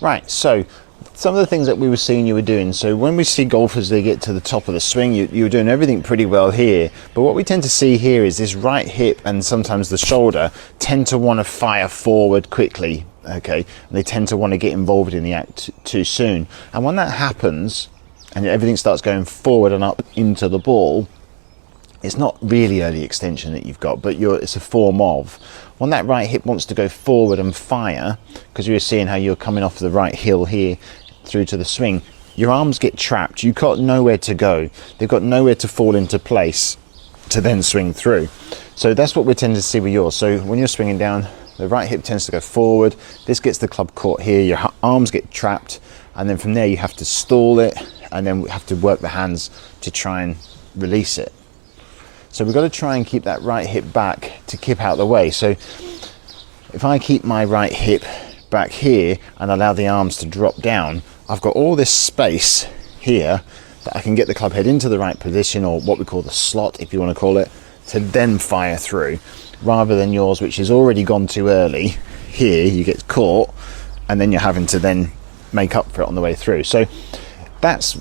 Right, so some of the things that we were seeing you were doing. So when we see golfers, they get to the top of the swing, you were doing everything pretty well here. But what we tend to see here is this right hip and sometimes the shoulder tend to want to fire forward quickly, okay? And they tend to want to get involved in the act too soon. And when that happens and everything starts going forward and up into the ball, it's not really early extension that you've got, but it's a form of. When that right hip wants to go forward and fire, because you're seeing how you're coming off the right heel here through to the swing, your arms get trapped. You've got nowhere to go. They've got nowhere to fall into place to then swing through. So that's what we tend to see with yours. So when you're swinging down, the right hip tends to go forward. This gets the club caught here. Your arms get trapped. And then from there, you have to stall it. And then we have to work the hands to try and release it. So we've got to try and keep that right hip back to keep out of the way. So if I keep my right hip back here and allow the arms to drop down, I've got all this space here that I can get the club head into the right position, or what we call the slot, if you want to call it, to then fire through, rather than yours, which has already gone too early. Here you get caught and then you're having to then make up for it on the way through. So that's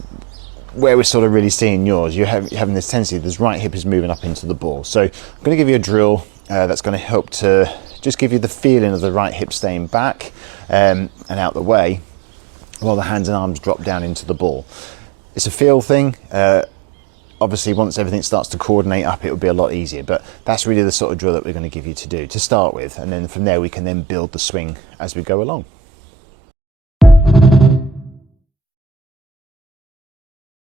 where we're sort of really seeing yours. You're having this tendency, this right hip is moving up into the ball. So I'm going to give you a drill that's going to help to just give you the feeling of the right hip staying back and out the way while the hands and arms drop down into the ball. It's a feel thing. Obviously, once everything starts to coordinate up, it will be a lot easier, but that's really the sort of drill that we're going to give you to do to start with, and then from there we can then build the swing as we go along.